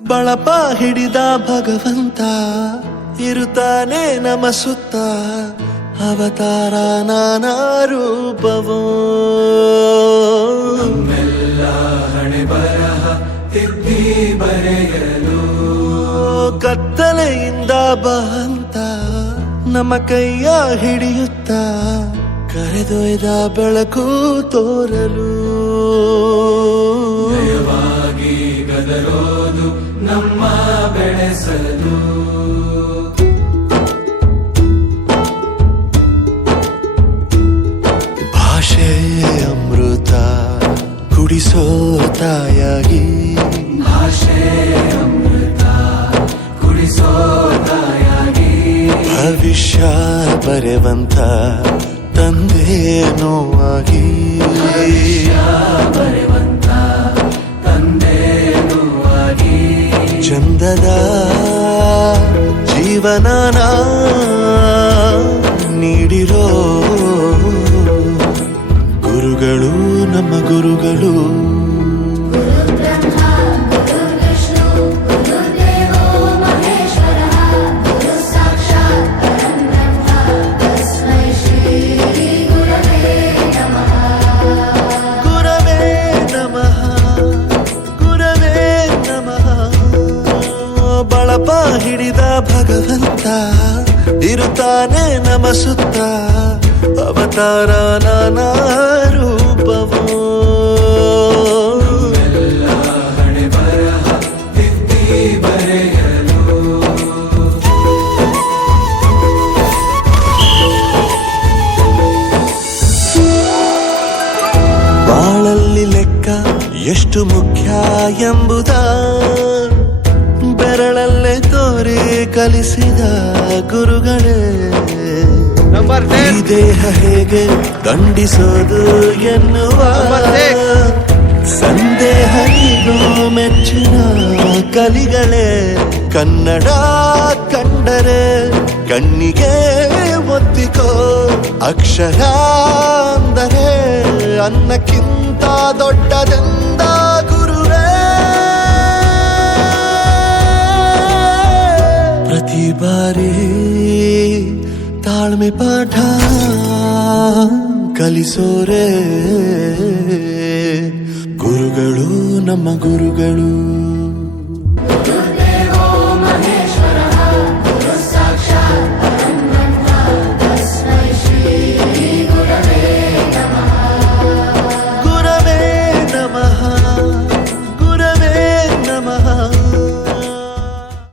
ಬಳಪ ಹಿಡಿದ ಭಗವಂತ ಇರುತ್ತಾನೆ ನಮ ಸುತ್ತ ಅವತಾರ ನಾನಾ ರೂಪವೋ ನಮ್ಮೆಲ್ಲ ಹಣೆ ಬರಹ ತಿದ್ದಿ ಬರೆಯಲು ಕತ್ತಲೆಯಿಂದ ಬಹಂತ ನಮ್ಮ ಕೈಯ ಹಿಡಿಯುತ್ತ ಕರೆದೊಯ್ದ ಬೆಳಕು ತೋರಲು ದಯವಾಗಿ ಗದರೋದು ನಮ್ಮ ಬೆಳೆಸಲು ಭಾಷೆ ಅಮೃತ ಕುಡಿಸೋ ತಾಯಾಗಿ ಭಾಷೆ ಅಮೃತ ಕುಡಿಸೋ ತಾಯಾಗಿ ಭವಿಷ್ಯ ಬರೆವಂತ ತಂದೇನೋ ಆಗಿ ಬರೆವಂತ ತಂದೇನೂ ಆಗಿ ಚಂದದ ಜೀವನನ ನೀಡಿರೋ ಗುರುಗಳು ನಮ್ಮ ಗುರುಗಳು ಗುರವೇ ನಮಃ ಗುರವೇ ನಮಃ ಬಳಪ ಹಿಡಿದ ಭಗವಂತ ಇರುತ್ತಾನೆ ನಮ ಸುತ್ತ ಅವತಾರ ನಾನಾ ರೂಪವೋ ಎಲ್ಲ ಹಣೆ ಬರಹ ತಿದ್ದಿ ಬರೆಯಲು ಬಾಳಲ್ಲಿ ಲೆಕ್ಕ ಎಷ್ಟು ಮುಖ್ಯ ಎಂಬುದ ಬೆರಳಲ್ಲೇ ತೋರಿ ಕಲಿಸಿದ ಗುರುಗಳೇ ಈ ದೇಹ ಹೇಗೆ ದಂಡಿಸೋದು ಎನ್ನುವ ಸಂದೇಹನಿಗೂ ಮೆಚ್ಚಿನ ಕಲಿಗಳೇ ಕನ್ನಡ ಕಂಡರೆ ಕಣ್ಣಿಗೆ ಒತ್ತಿಕೋ ಅಕ್ಷರ ಅಂದರೆ ಅನ್ನಕ್ಕಿಂತ ದೊಡ್ಡದೆಂದ ಗುರುವೇ ಪ್ರತಿ ಬಾರಿ ತಾಳ್ಮೆ ಪಾಠ ಕಲಿಸೋರೆ ಗುರುಗಳು ನಮ್ಮ ಗುರುಗಳು